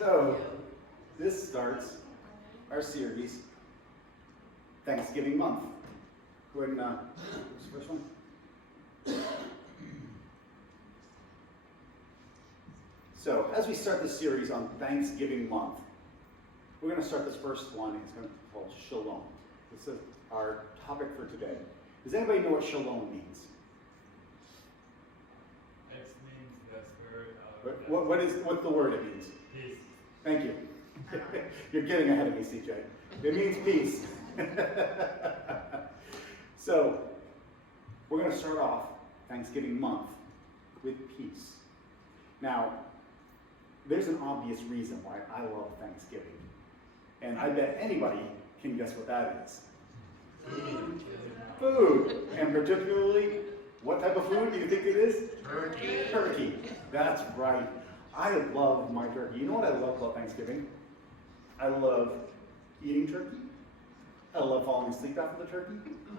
So, this starts our series, Thanksgiving month. Go ahead and, what's the first one? So, as we start this series on Thanksgiving month, we're going to start this first one. It's going to be called Shalom. This is our topic for today. Does anybody know what Shalom means? It means the spirit of What's the word it means? peace. Thank you. You're getting ahead of me, CJ. It means peace. So, we're going to start off Thanksgiving month with peace. Now, there's an obvious reason why I love Thanksgiving. And I bet anybody can guess what that is. Food. And particularly, what type of food do you think it is? Turkey. Turkey. That's right. I love my turkey. You know what I love about Thanksgiving? I love eating turkey. I love falling asleep after the turkey.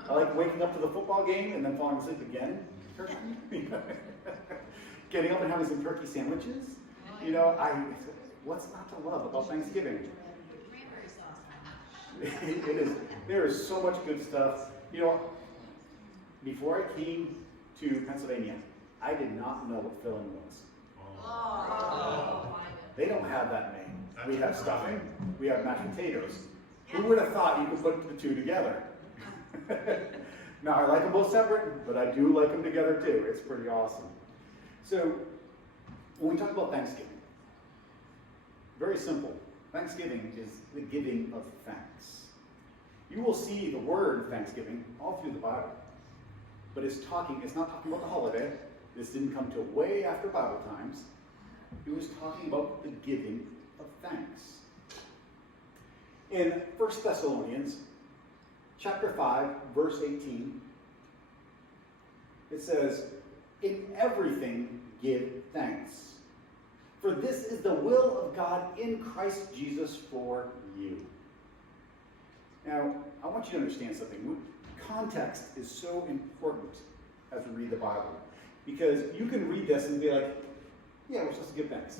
I like waking up to the football game and then falling asleep again. Turkey. Getting up and having some turkey sandwiches. You know, what's not to love about Thanksgiving? It is. There is so much good stuff. You know, before I came to Pennsylvania, I did not know what filling was. They don't have that name. We have stuffing, we have mashed potatoes. Who would have thought you could put the two together? Now, I like them both separate, but I do like them together too. It's pretty awesome. So, when we talk about Thanksgiving, very simple. Thanksgiving is the giving of thanks. You will see the word Thanksgiving all through the Bible. But it's not talking about the holiday. This didn't come till way after Bible times. It was talking about the giving of thanks. In 1 Thessalonians chapter 5, verse 18, it says, "In everything give thanks, for this is the will of God in Christ Jesus for you." Now, I want you to understand something. Context is so important as we read the Bible. Because you can read this and be like, yeah, we're supposed to give thanks.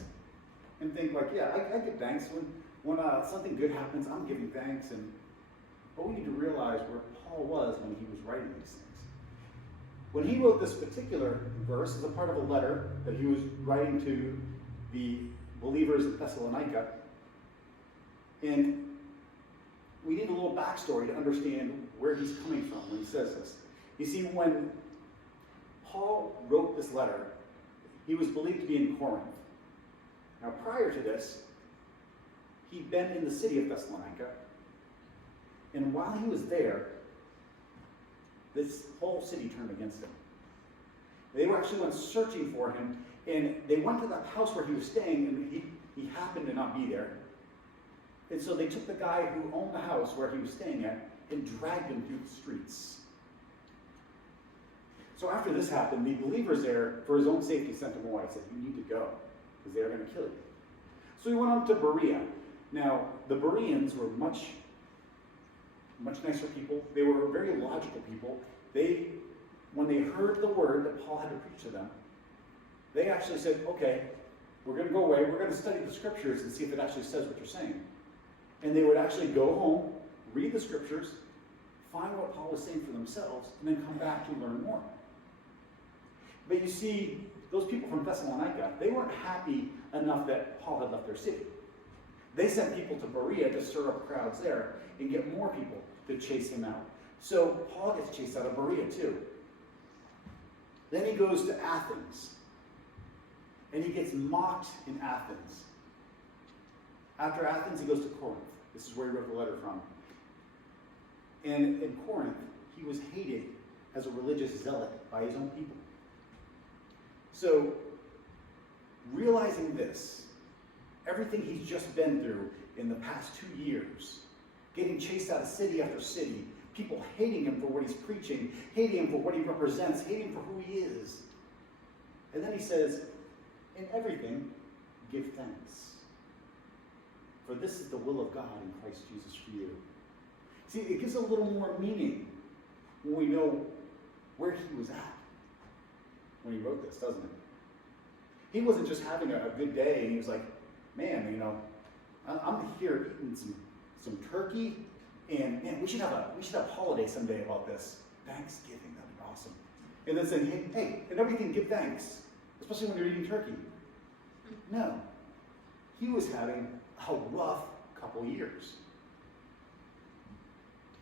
And think like, yeah, I give thanks. When something good happens, I'm giving thanks. But we need to realize where Paul was when he was writing these things. When he wrote this particular verse as a part of a letter that he was writing to the believers in Thessalonica, and we need a little backstory to understand where he's coming from when he says this. You see, when Paul wrote this letter, he was believed to be in Corinth. Now, prior to this, he'd been in the city of Thessalonica, and while he was there, this whole city turned against him. They actually went searching for him, and they went to the house where he was staying, and he happened to not be there. And so they took the guy who owned the house where he was staying at and dragged him through the streets. So after this happened, the believers there, for his own safety, sent him away. Said, "You need to go, because they are going to kill you." So he went on to Berea. Now, the Bereans were much nicer people. They were very logical people. When they heard the word that Paul had to preach to them, they actually said, "Okay, we're going to go away. We're going to study the scriptures and see if it actually says what you're saying." And they would actually go home, read the scriptures, find what Paul was saying for themselves, and then come back to learn more. But you see, those people from Thessalonica, they weren't happy enough that Paul had left their city. They sent people to Berea to stir up crowds there and get more people to chase him out. So Paul gets chased out of Berea too. Then he goes to Athens. And he gets mocked in Athens. After Athens, he goes to Corinth. This is where he wrote the letter from. And in Corinth, he was hated as a religious zealot by his own people. So, realizing this, everything he's just been through in the past 2 years, getting chased out of city after city, people hating him for what he's preaching, hating him for what he represents, hating him for who he is. And then he says, "In everything, give thanks. For this is the will of God in Christ Jesus for you." See, it gives a little more meaning when we know where he was at when he wrote this, doesn't it? He wasn't just having a good day and he was like, man, I'm here eating some turkey, and man, we should have a holiday someday about this. Thanksgiving, that'd be awesome. And then saying, hey, and everybody can give thanks, especially when you're eating turkey. No. He was having a rough couple years.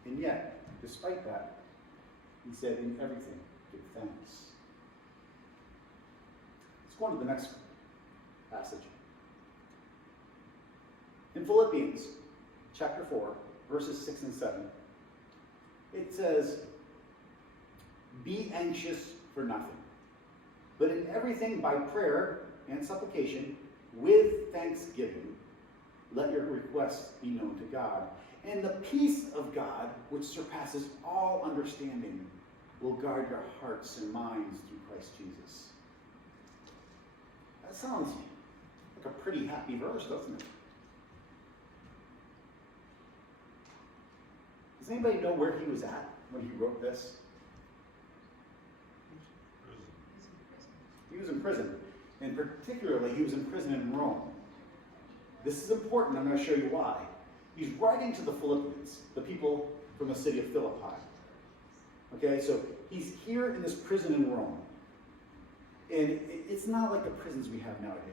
And yet, despite that, he said, in everything, give thanks. Let's go on to the next passage. In Philippians chapter 4, verses 6 and 7, it says, be anxious for nothing, but in everything by prayer and supplication, with thanksgiving, let your requests be known to God. And the peace of God, which surpasses all understanding, will guard your hearts and minds through Christ Jesus. That sounds like a pretty happy verse, doesn't it? Does anybody know where he was at when he wrote this? He was in prison. And particularly, he was in prison in Rome. This is important. I'm going to show you why. He's writing to the Philippians, the people from the city of Philippi. Okay, so he's here in this prison in Rome. And it's not like the prisons we have nowadays.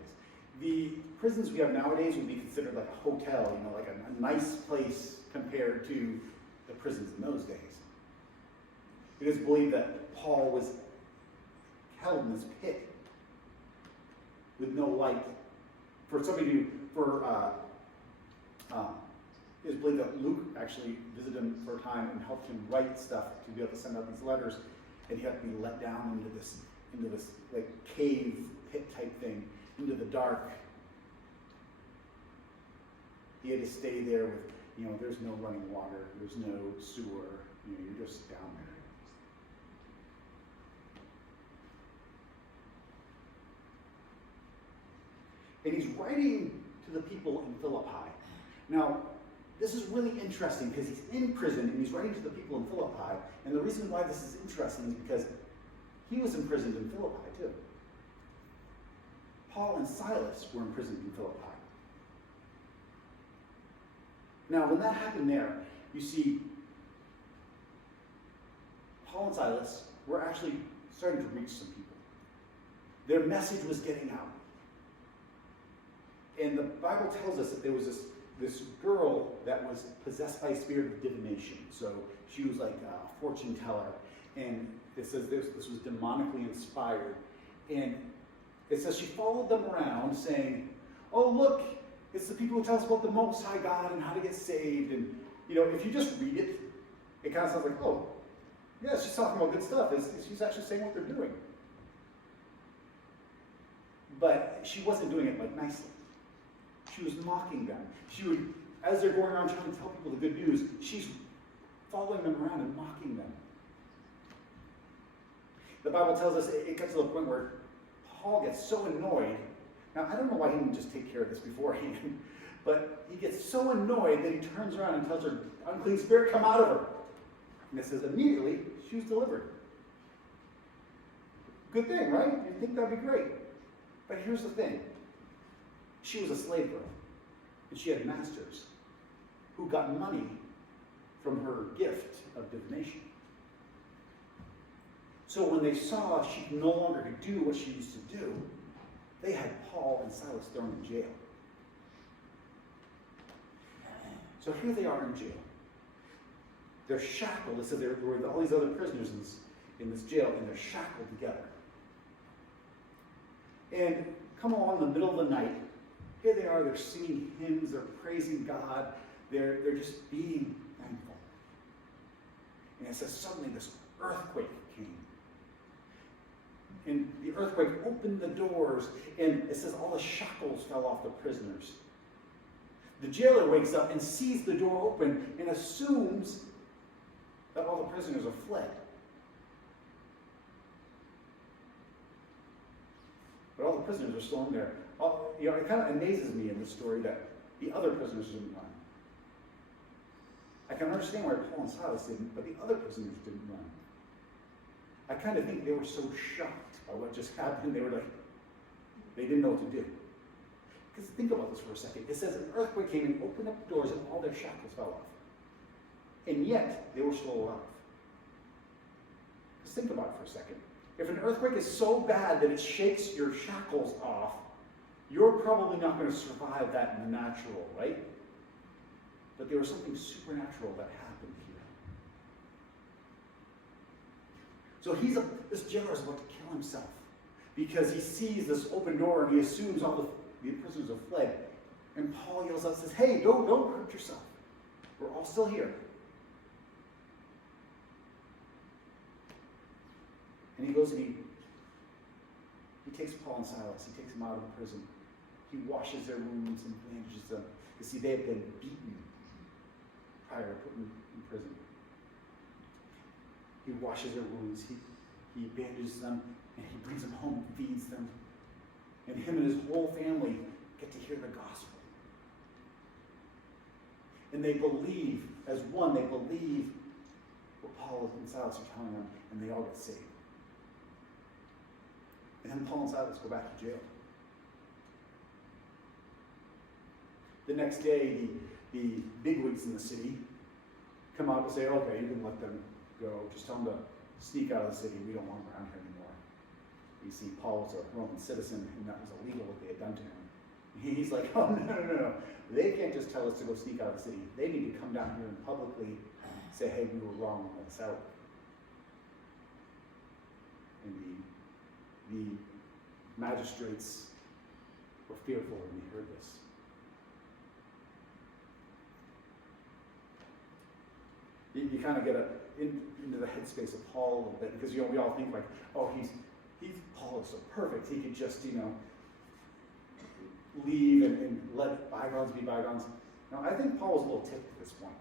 The prisons we have nowadays would be considered like a hotel, like a nice place compared to the prisons in those days. It is believed that Paul was held in this pit with no light. For somebody it is believed that Luke actually visited him for a time and helped him write stuff to be able to send out these letters, and he had to be let down into this like cave pit type thing, into the dark. He had to stay there with, there's no running water, there's no sewer, you're just down there. And he's writing to the people in Philippi. Now, this is really interesting because he's in prison and he's writing to the people in Philippi. And the reason why this is interesting is because he was imprisoned in Philippi too. Paul and Silas were imprisoned in Philippi. Now, when that happened there, you see, Paul and Silas were actually starting to reach some people. Their message was getting out. And the Bible tells us that there was this girl that was possessed by a spirit of divination. So she was like a fortune teller. And it says this was demonically inspired. And it says she followed them around saying, oh, look, it's the people who tell us about the Most High God and how to get saved. And, if you just read it, it kind of sounds like, oh, yeah, she's talking about good stuff. She's actually saying what they're doing. But she wasn't doing it like nicely. She was mocking them. She would, as they're going around trying to tell people the good news, she's following them around and mocking them. The Bible tells us it gets to the point where Paul gets so annoyed. Now, I don't know why he didn't just take care of this beforehand, but he gets so annoyed that he turns around and tells her, unclean spirit, come out of her. And it says immediately she was delivered. Good thing, right? You'd think that'd be great. But here's the thing. She was a slave girl, and she had masters who got money from her gift of divination. So when they saw she no longer could do what she used to do, they had Paul and Silas thrown in jail. So here they are in jail. They're shackled. It says there were all these other prisoners in this jail, and they're shackled together. And come along in the middle of the night, here they are, they're singing hymns, they're praising God, they're just being thankful. And it says suddenly this earthquake came. And the earthquake opened the doors, and it says all the shackles fell off the prisoners. The jailer wakes up and sees the door open and assumes that all the prisoners have fled. But all the prisoners are still in there. It kind of amazes me in this story that the other prisoners didn't run. I can understand why Paul and Silas didn't, but the other prisoners didn't run. I kind of think they were so shocked by what just happened, they didn't know what to do. Because think about this for a second. It says an earthquake came and opened up the doors and all their shackles fell off. And yet, they were still alive. Just think about it for a second. If an earthquake is so bad that it shakes your shackles off, you're probably not going to survive that in the natural, right? But there was something supernatural that happened here. So this jailer is about to kill himself because he sees this open door and he assumes all the prisoners have fled. And Paul yells out and says, hey, don't hurt yourself. We're all still here. And he goes and he takes Paul and Silas, he takes them out of the prison. He washes their wounds and bandages them. You see, they had been beaten prior to putting in prison. He washes their wounds, he bandages them, and he brings them home and feeds them. And him and his whole family get to hear the gospel. And they believe, as one, they believe what Paul and Silas are telling them, and they all get saved. And then Paul and Silas go back to jail. The next day, the bigwigs in the city come out and say, okay, you can let them go. Just tell them to sneak out of the city. We don't want them around here anymore. You see, Paul was a Roman citizen, and that was illegal what they had done to him. He's like, oh, no. They can't just tell us to go sneak out of the city. They need to come down here and publicly say, hey, we were wrong, let us out. And the magistrates were fearful when they heard this. You kind of get into the headspace of Paul a little bit, because we all think like, oh, Paul is so perfect. He could just leave and let bygones be bygones. Now, I think Paul was a little ticked at this point.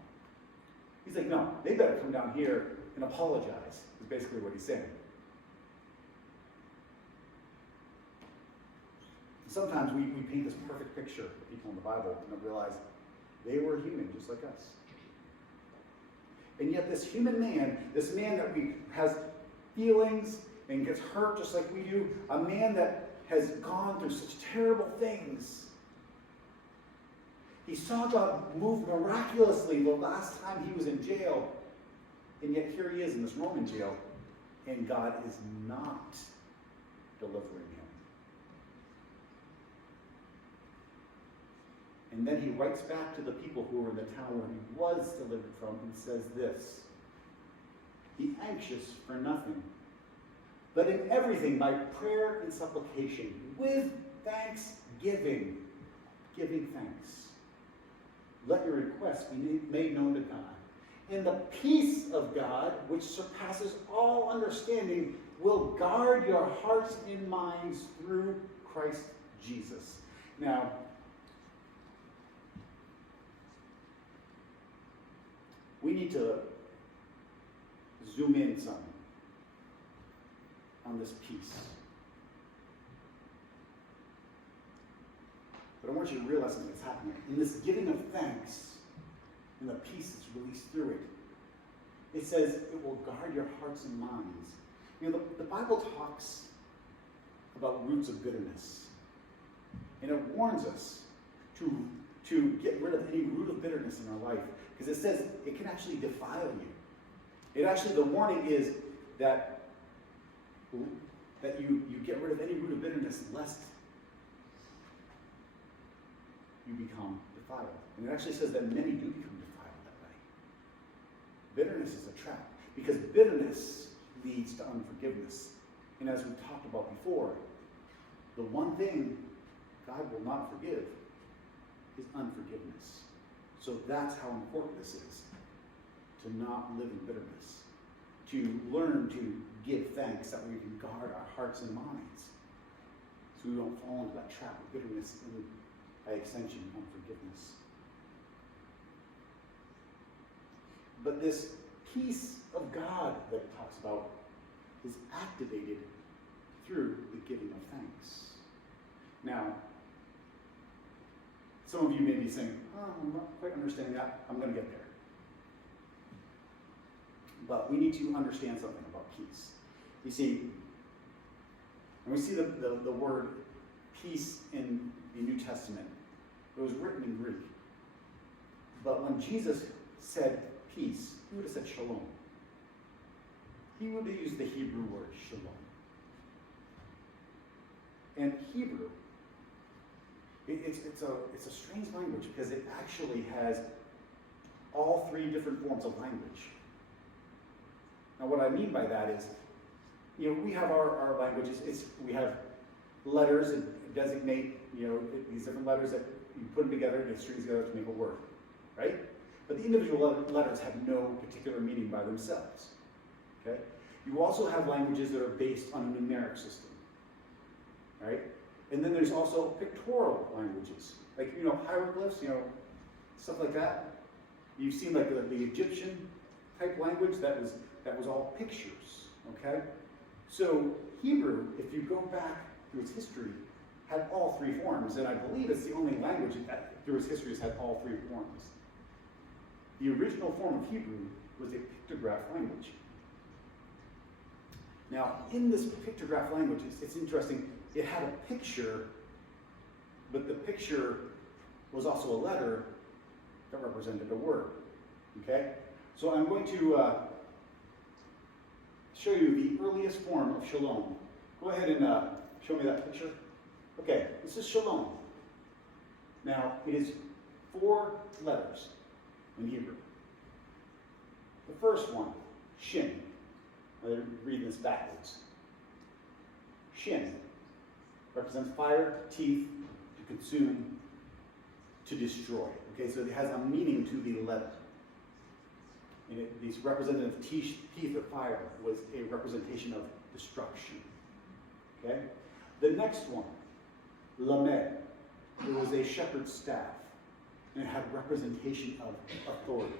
He's like, no, they better come down here and apologize, is basically what he's saying. Sometimes we paint this perfect picture of people in the Bible and realize they were human just like us. And yet this human man, this man that has feelings and gets hurt just like we do, a man that has gone through such terrible things. He saw God move miraculously the last time he was in jail, and yet here he is in this Roman jail, and God is not delivering him. And then he writes back to the people who were in the town where he was delivered from and says this: be anxious for nothing, but in everything by prayer and supplication, with thanksgiving, giving thanks. Let your requests be made known to God. And the peace of God, which surpasses all understanding, will guard your hearts and minds through Christ Jesus. Now, we need to zoom in some on this peace. But I want you to realize something that's happening. In this giving of thanks, and the peace that's released through it, it says it will guard your hearts and minds. The Bible talks about roots of bitterness. And it warns us to get rid of any root of bitterness in our life. Because it says it can actually defile you. The warning is that you get rid of any root of bitterness lest you become defiled. And it actually says that many do become defiled that way. Bitterness is a trap, because bitterness leads to unforgiveness. And as we've talked about before, the one thing God will not forgive is unforgiveness. So that's how important this is, to not live in bitterness, to learn to give thanks that we can guard our hearts and minds, so we don't fall into that trap of bitterness and, by extension, unforgiveness. But this peace of God that it talks about is activated through the giving of thanks. Now, some of you may be saying, oh, I'm not quite understanding that. I'm going to get there. But we need to understand something about peace. You see, when we see the word peace in the New Testament, it was written in Greek. But when Jesus said peace, he would have said shalom. He would have used the Hebrew word shalom. And Hebrew, it's a strange language because it actually has all three different forms of language. Now what I mean by that is, we have our languages, we have letters that designate, these different letters that you put them together and they string together to make a word, right? But the individual letters have no particular meaning by themselves, okay? You also have languages that are based on a numeric system, right? And then there's also pictorial languages, like, hieroglyphs, stuff like that. You've seen like the Egyptian type language that was all pictures, okay? So Hebrew, if you go back through its history, had all three forms, and I believe it's the only language that through its history has had all three forms. The original form of Hebrew was a pictograph language. Now, in this pictograph language, it's interesting, it had a picture, but the picture was also a letter that represented a word, okay? So I'm going to show you the earliest form of shalom. Go ahead and show me that picture. Okay, this is shalom. Now, it is 4 letters in Hebrew. The first one, shin. I'm reading this backwards. Shin represents fire, teeth, to consume, to destroy. Okay, so it has a meaning to the letter. And these representative teeth of fire was a representation of destruction. Okay? The next one, lamed, it was a shepherd's staff, and it had representation of authority.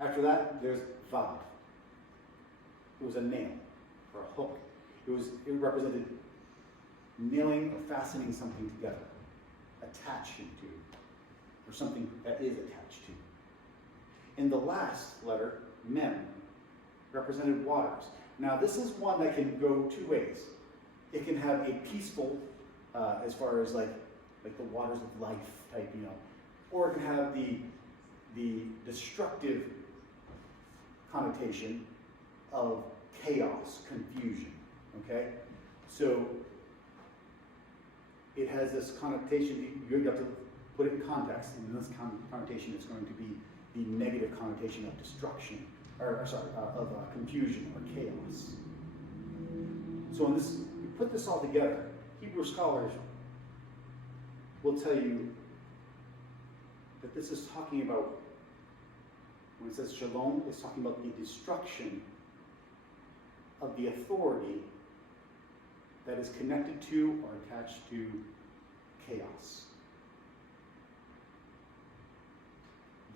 After that, there's vav. It was a nail or a hook. It represented nailing or fastening something together, attaching to, or something that is attached to. And the last letter, mem, represented waters. Now this is one that can go 2 ways. It can have a peaceful, as far as like the waters of life type, or it can have the destructive connotation of chaos, confusion, okay? So it has this connotation, you have to put it in context, and in this connotation it's going to be the negative connotation of destruction, of confusion or chaos. So in this, you put this all together, Hebrew scholars will tell you that this is talking about, when it says shalom, it's talking about the destruction of the authority that is connected to or attached to chaos.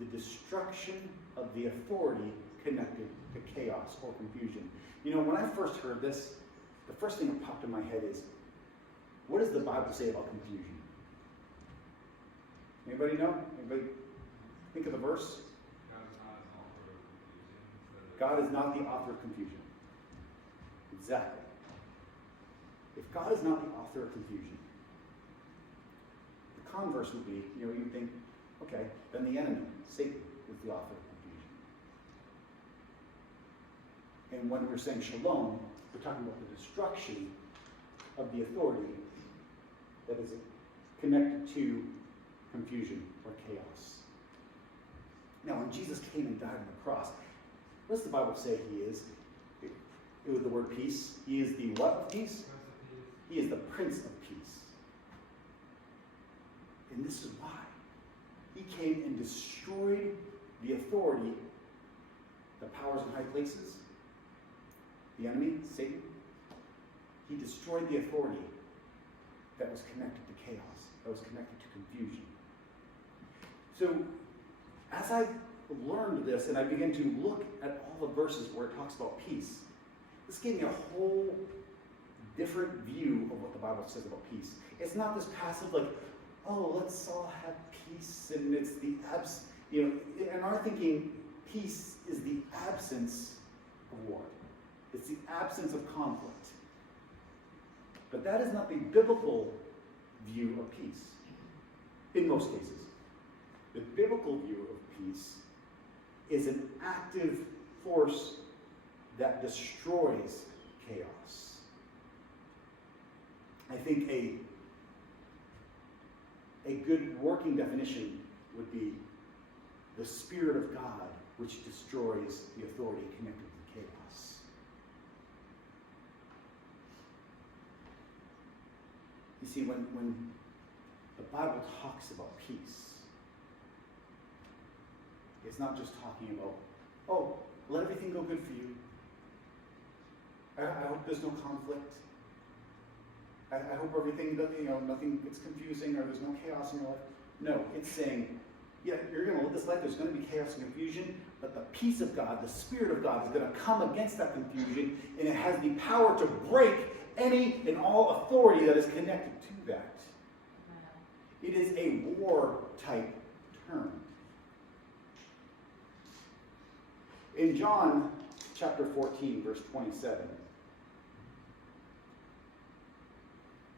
The destruction of the authority connected to chaos or confusion. When I first heard this, the first thing that popped in my head is, what does the Bible say about confusion? Anybody know? Anybody think of the verse? God is not the author of confusion. Exactly. If God is not the author of confusion, the converse would be, you think, okay, then the enemy, Satan, is the author of confusion. And when we're saying shalom, we're talking about the destruction of the authority that is connected to confusion or chaos. Now, when Jesus came and died on the cross, what does the Bible say he is? It was the word peace. He is the what of peace? He is the Prince of Peace. And this is why. He came and destroyed the authority, the powers in high places, the enemy, Satan. He destroyed the authority that was connected to chaos, that was connected to confusion. So, as I learned this and I began to look at all the verses where it talks about peace, this gave me a whole different view of what the Bible says about peace. It's not this passive like, oh, let's all have peace, and it's the in our thinking, peace is the absence of war. It's the absence of conflict. But that is not the biblical view of peace, in most cases. The biblical view of peace is an active force that destroys chaos. I think a good working definition would be the Spirit of God, which destroys the authority connected to chaos. You see, when the Bible talks about peace, it's not just talking about, oh, let everything go good for you. I hope there's no conflict. I hope everything, nothing gets confusing or there's no chaos in your life. No, it's saying, yeah, you're going to live this life, there's going to be chaos and confusion, but the peace of God, the Spirit of God is going to come against that confusion, and it has the power to break any and all authority that is connected to that. It is a war type term. In John chapter 14, verse 27,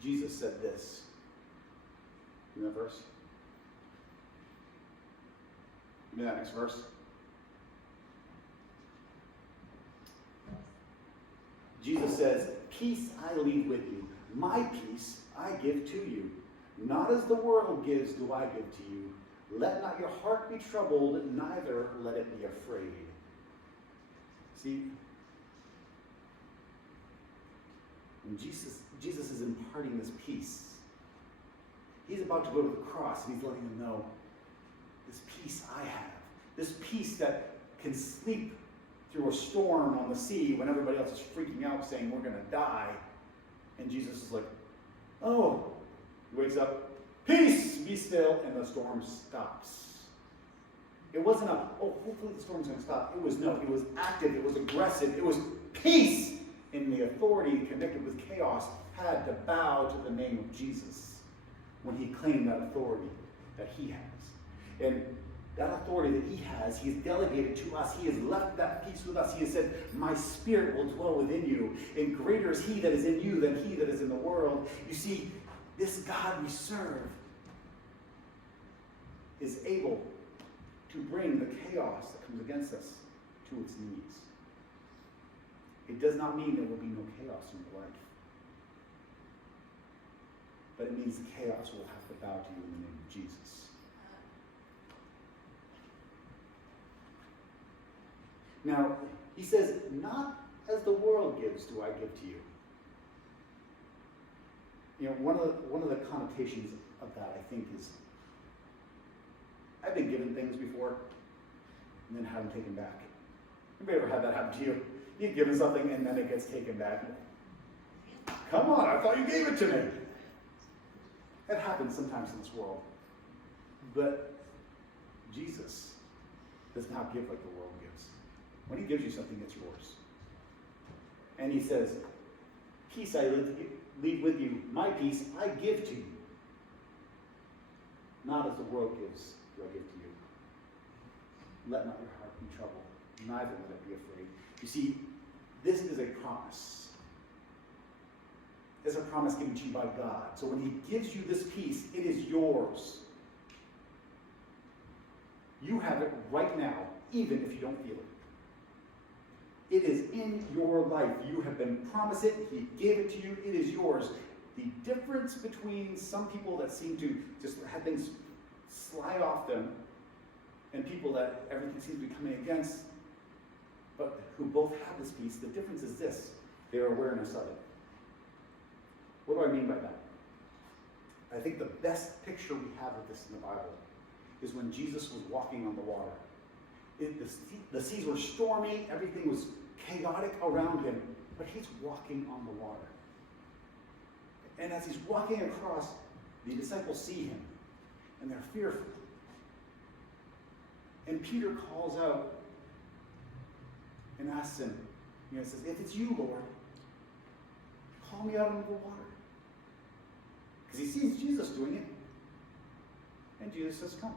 Jesus said this. You know that verse? Give me that next verse. Jesus says, "Peace I leave with you. My peace I give to you. Not as the world gives do I give to you. Let not your heart be troubled, neither let it be afraid." See, when Jesus is imparting this peace, he's about to go to the cross, and he's letting them know, this peace I have, this peace that can sleep through a storm on the sea when everybody else is freaking out saying we're going to die. And Jesus is like, oh, he wakes up, peace, be still, and the storm stops. It wasn't a, oh, hopefully the storm's going to stop. It was active, it was aggressive, it was peace. And the authority connected with chaos had to bow to the name of Jesus when he claimed that authority that he has. And that authority that he has delegated to us. He has left that peace with us. He has said, my Spirit will dwell within you, and greater is he that is in you than he that is in the world. You see, this God we serve is able to bring the chaos that comes against us to its knees. It does not mean there will be no chaos in your life. But it means the chaos will have to bow to you in the name of Jesus. Now, he says, not as the world gives do I give to you. You know, one of the connotations of that, I think, is I've been given things before and then have them taken back. Anybody ever had that happen to you? You've given something and then it gets taken back. Come on, I thought you gave it to me. That happens sometimes in this world. But Jesus does not give like the world gives. When he gives you something, it's yours. And he says, peace I leave with you, my peace I give to you. Not as the world gives, do I give to you. Let not your heart be troubled, neither let it be afraid. You see, this is a promise. It's a promise given to you by God. So when he gives you this peace, it is yours. You have it right now, even if you don't feel it. It is in your life. You have been promised it. He gave it to you. It is yours. The difference between some people that seem to just have things slide off them and people that everything seems to be coming against, but who both have this peace, the difference is this: their awareness of it. What do I mean by that? I think the best picture we have of this in the Bible is when Jesus was walking on the water. The seas were stormy, everything was chaotic around him, but he's walking on the water. And as he's walking across, the disciples see him, and they're fearful. And Peter calls out and asks him, says, if it's you, Lord, call me out into the water. Because he sees Jesus doing it. And Jesus says, come.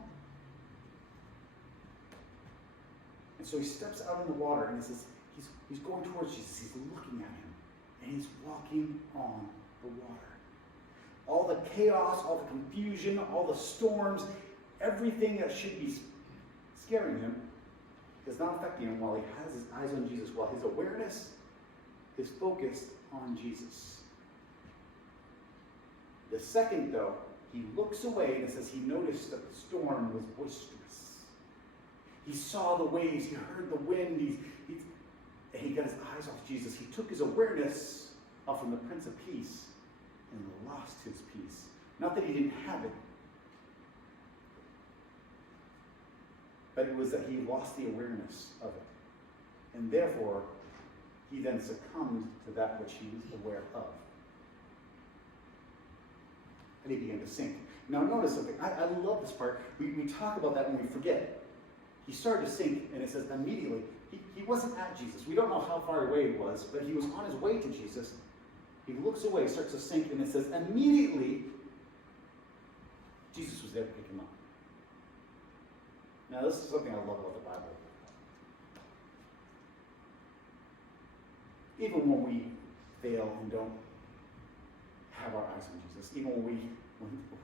And so he steps out in the water, and he says, he's going towards Jesus. He's looking at him, and he's walking on the water. All the chaos, all the confusion, all the storms, everything that should be scaring him is not affecting him while he has his eyes on Jesus, while his awareness is focused on Jesus. The second, though, he looks away and it says he noticed that the storm was boisterous. He saw the waves, he heard the wind, and he got his eyes off Jesus. He took his awareness off from the Prince of Peace and lost his peace. Not that he didn't have it, but it was that he lost the awareness of it. And therefore, he then succumbed to that which he was aware of. And he began to sink. Now notice something. I love this part. We talk about that when we forget. He started to sink, and it says immediately. He wasn't at Jesus. We don't know how far away he was, but he was on his way to Jesus. He looks away, starts to sink, and it says immediately, Jesus was there to pick him up. Now this is something I love about the Bible. Even when we fail and don't have our eyes on Jesus, even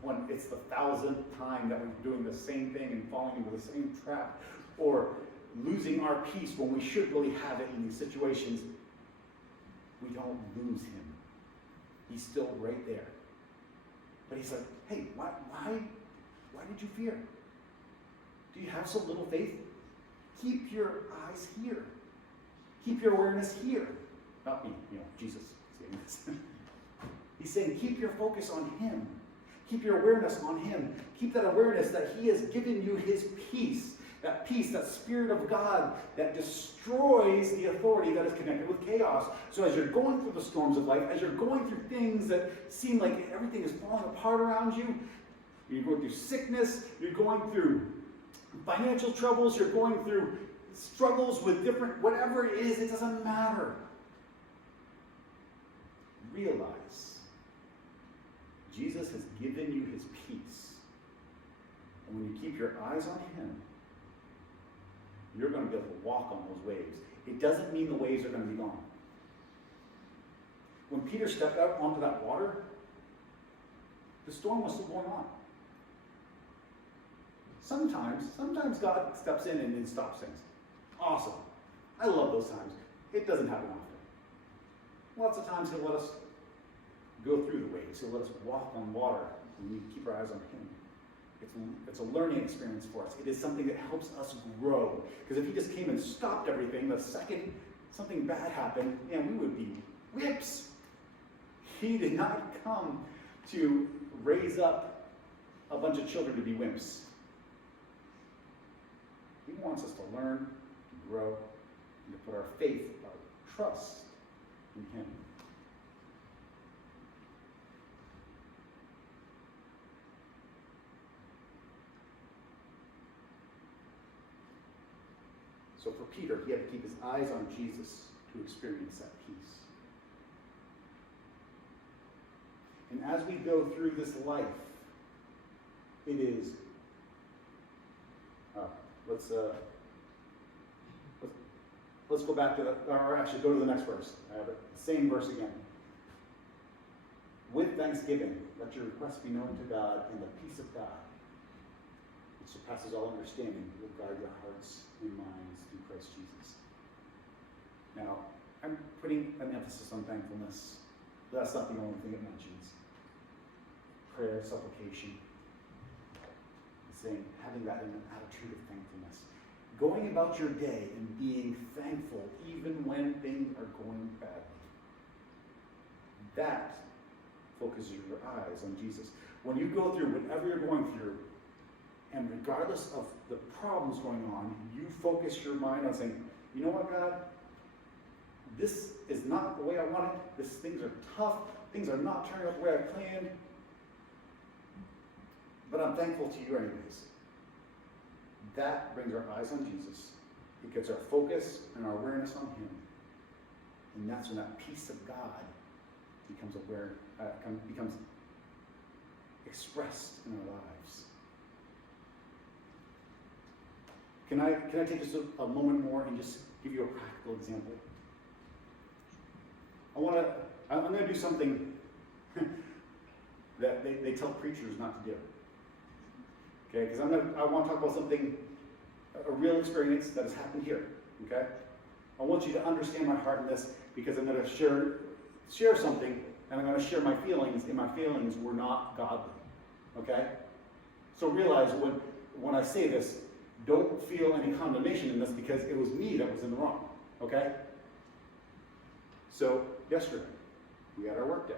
when it's the 1,000th time that we're doing the same thing and falling into the same trap, or losing our peace when we should really have it in these situations, we don't lose him. He's still right there. But he's like, hey, why did you fear? Do you have so little faith? Keep your eyes here. Keep your awareness here. Not me, Jesus saying this. He's saying, keep your focus on him. Keep your awareness on him. Keep that awareness that he has given you his peace. That peace, that Spirit of God that destroys the authority that is connected with chaos. So as you're going through the storms of life, as you're going through things that seem like everything is falling apart around you, you're going through sickness, you're going through financial troubles, you're going through struggles with different, whatever it is, it doesn't matter. Realize Jesus has given you his peace. And when you keep your eyes on him, you're going to be able to walk on those waves. It doesn't mean the waves are going to be gone. When Peter stepped out onto that water, the storm was still going on. Sometimes God steps in and stops things. Awesome. I love those times. It doesn't happen often. Lots of times he'll let us go through the waves. He'll let us walk on water and we keep our eyes on him. It's a learning experience for us. It is something that helps us grow. Because if he just came and stopped everything, the second something bad happened, man, we would be whips. He did not come to raise up a bunch of children to be wimps. He wants us to learn, to grow, and to put our faith, our trust in him. So for Peter, he had to keep his eyes on Jesus to experience that peace. And as we go through this life, it is, let's go back to or actually go to the next verse. I have it, the same verse again. With thanksgiving, let your requests be known to God, and the peace of God, which surpasses all understanding, will guard your hearts and minds through Christ Jesus. Now, I'm putting an emphasis on thankfulness. That's not the only thing it mentions. Prayer, supplication. It's saying, having that in an attitude of thankfulness. Going about your day and being thankful even when things are going badly. That focuses your eyes on Jesus. When you go through whatever you're going through, and regardless of the problems going on, you focus your mind on saying, you know what, God? This is not the way I want it. Things are tough. Things are not turning out the way I planned. But I'm thankful to you anyways. That brings our eyes on Jesus. It gets our focus and our awareness on him. And that's when that peace of God becomes becomes expressed in our lives. Can I take just a moment more and just give you a practical example? I'm going to do something that they tell preachers not to do. Okay, because I want to talk about something, a real experience that has happened here. Okay, I want you to understand my heart in this, because I'm going to share something, and I'm going to share my feelings, and my feelings were not godly. Okay, so realize when I say this, don't feel any condemnation in this, because it was me that was in the wrong. Okay, so yesterday we had our work day.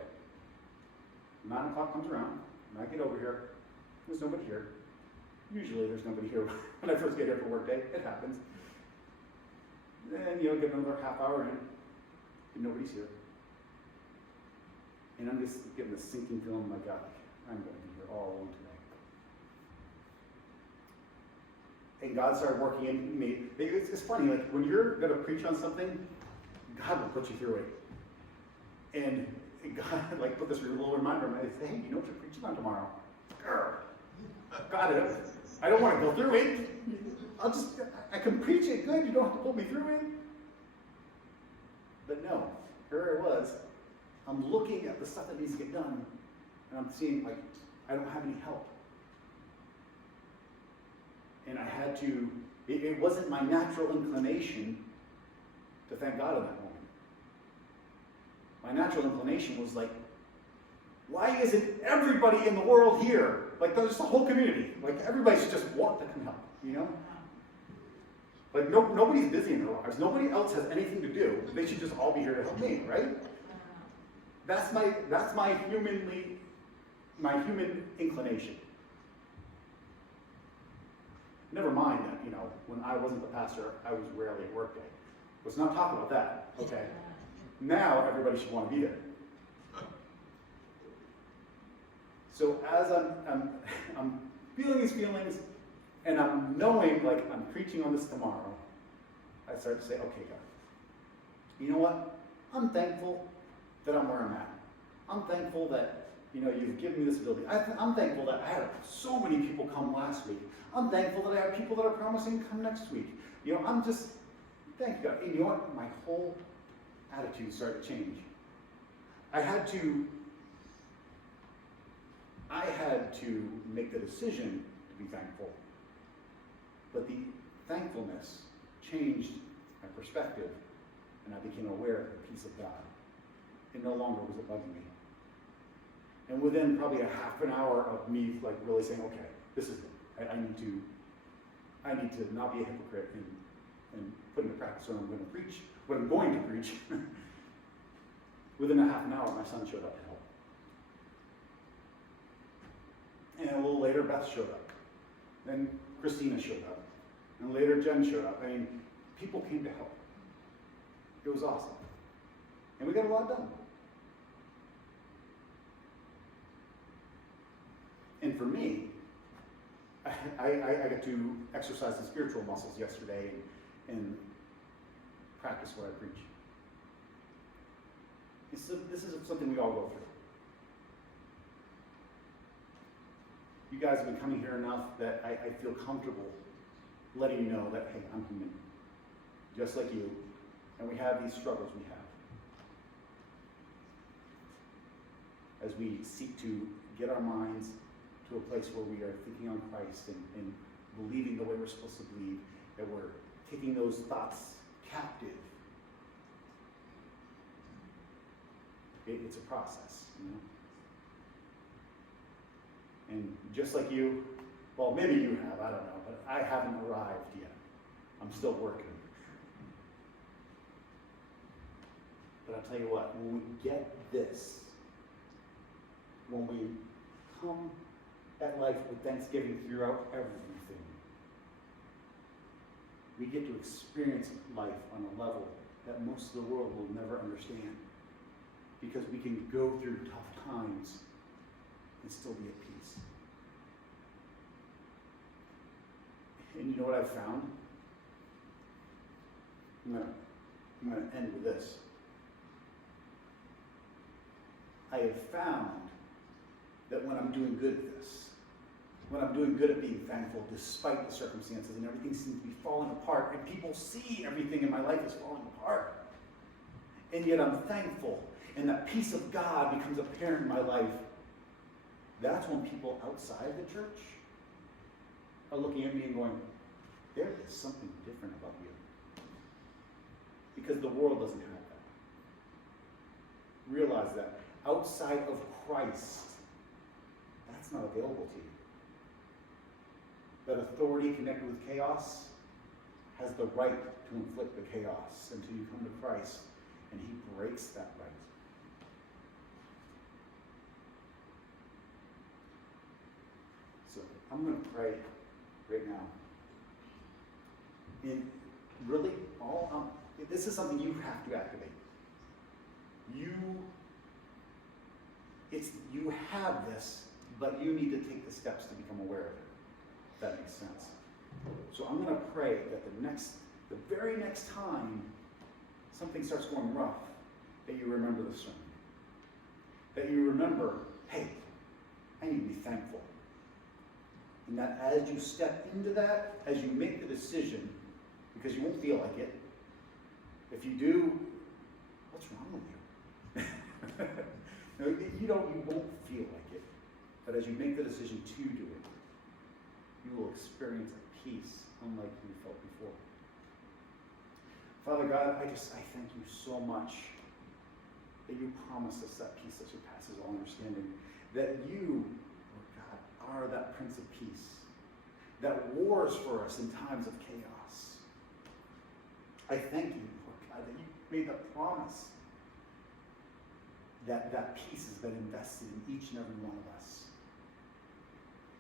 9 o'clock comes around, and I get over here. There's nobody here. Usually there's nobody here when I first get here for work day. It happens. Then, get another half hour in, and nobody's here. And I'm just getting this sinking feeling in my gut, I'm going to be here all alone today. And God started working in me. It's funny, like when you're going to preach on something, God will put you through it. And God, put this little reminder in my head, say, hey, you know what you're preaching on tomorrow? God, I don't want to go through it. I can preach it good, you don't have to pull me through it. But no, here I was. I'm looking at the stuff that needs to get done, and I'm seeing, I don't have any help. And I had to, it wasn't my natural inclination to thank God in that moment. My natural inclination was why isn't everybody in the world here? There's the whole community. Everybody should just want to come help, nobody's busy in their lives. Nobody else has anything to do. They should just all be here to help me, right? That's my human inclination. Never mind that, when I wasn't the pastor, I was rarely at work day. Let's not talk about that. Okay. Now everybody should want to be there. So as I'm feeling these feelings, and I'm knowing I'm preaching on this tomorrow, I start to say, okay, God, you know what? I'm thankful that I'm where I'm at. I'm thankful that you've given me this ability. I'm thankful that I had so many people come last week. I'm thankful that I have people that are promising to come next week. I'm just, thank God. And you know what? My whole attitude started to change. I had to make the decision to be thankful. But the thankfulness changed my perspective, and I became aware of the peace of God. It no longer was it bugging me. And within probably a half an hour of me really saying, okay, this is it. I need to not be a hypocrite and put into practice what I'm going to preach, what I'm going to preach. Within a half an hour, my son showed up to help. And a little later, Beth showed up. Then Christina showed up. And later, Jen showed up. People came to help. It was awesome. And we got a lot done. And for me, I got to exercise the spiritual muscles yesterday and practice what I preach. This is something we all go through. You guys have been coming here enough that I feel comfortable letting you know that, hey, I'm human, just like you, and we have these struggles we have. As we seek to get our minds to a place where we are thinking on Christ and believing the way we're supposed to believe, that we're taking those thoughts captive. It's a process, And just like you, well, maybe you have, I don't know, but I haven't arrived yet. I'm still working. But I'll tell you what, when we get this, when we come at life with thanksgiving throughout everything, we get to experience life on a level that most of the world will never understand. Because we can go through tough times and still be at peace. And you know what I've found? I'm going to end with this. I have found that when I'm doing good at this, when I'm doing good at being thankful despite the circumstances and everything seems to be falling apart, and people see everything in my life is falling apart, and yet I'm thankful, and that peace of God becomes apparent in my life, that's when people outside the church are looking at me and going, there is something different about you. Because the world doesn't have that. Realize that outside of Christ, that's not available to you. That authority connected with chaos has the right to inflict the chaos until you come to Christ and he breaks that right. So I'm going to pray right now. And really, this is something you have to activate. You have this, but you need to take the steps to become aware of it. If that makes sense. So I'm going to pray that the very next time something starts going rough, that you remember the sermon. That you remember, hey, I need to be thankful. And that as you step into that, as you make the decision, because you won't feel like it. If you do, what's wrong with you? No, you won't feel like it. But as you make the decision to do it, you will experience a peace unlike you felt before. Father God, I thank you so much that you promised us that peace that surpasses all understanding. That you, Lord God, are that Prince of Peace. That wars for us in times of chaos. I thank you, Lord God, that you made that promise. That peace has been invested in each and every one of us.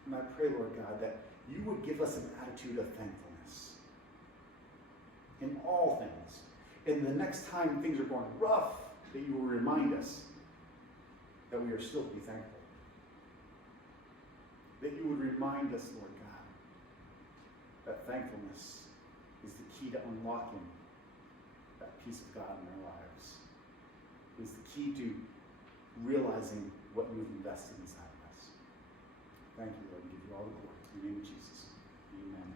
And I pray, Lord God, that you would give us an attitude of thankfulness in all things. And the next time things are going rough, that you will remind us that we are still to be thankful. That you would remind us, Lord God, that thankfulness is the key to unlocking that peace of God in our lives. Is the key to realizing what you've invested inside of us. Thank you, Lord. We give you all the glory. In the name of Jesus. Amen.